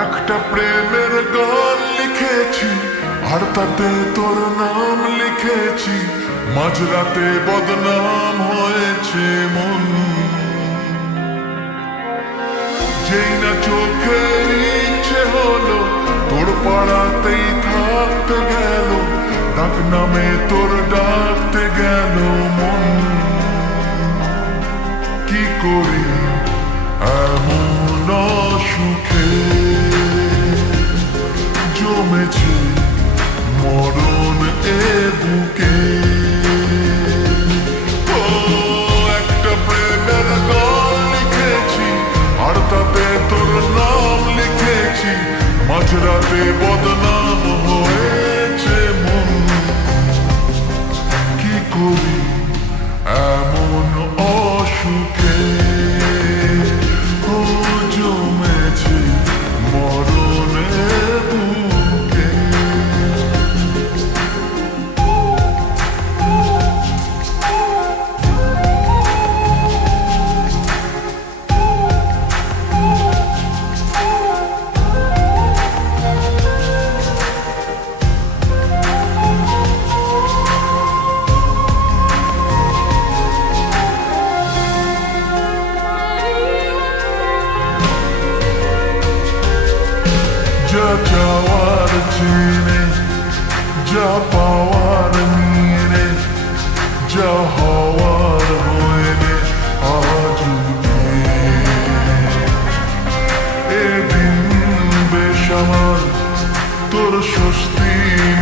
একটা প্রেমের গান লিখেছি আর তাতে তোর নাম লিখেছি, মাঝরাতে বদনাম হয়েছে মন। যেই না চোখের ইচ্ছে হলো তোর পাড়াতেই থাকতে গেল, ডাক নামে তোর ডাকতে গেল মন। কি করি এমন সুখে জমেছে মরণ এ বুকে। ও একটা প্রেমের গান লিখেছি আর তাতে তোর নাম লিখেছি, মাঝরাতে বদনাম হয়েছে মন। কি করি এমন অসুখে জমেছে মরণে বুকে। যা চাওয়ার চেনে, যা পাওয়ার নিয়ে নে, যা হওয়ার হয়ে নে আজ এদিন বেসামাল তোর স্বস্তি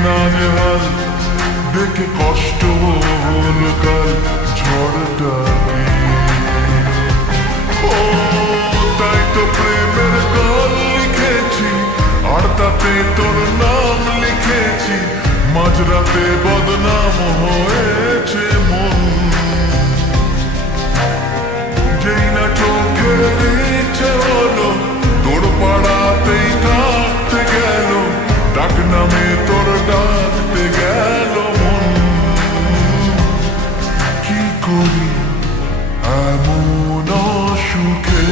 না নেহাল, দেখে কষ্ট হল কাল ঝড়টাকে। ও তাই তো প্রেমের গান লিখেছি আর তাতে তোর নাম লিখেছি, মাঝরাতে বদনাম হয়েছে মন। যেই না চোখের ইচ্ছে হলো তোর পাড়াতেই থাকতে গেল, ডাক নামে তোর ডাকতে গেল মন। কি করি এমন সুখে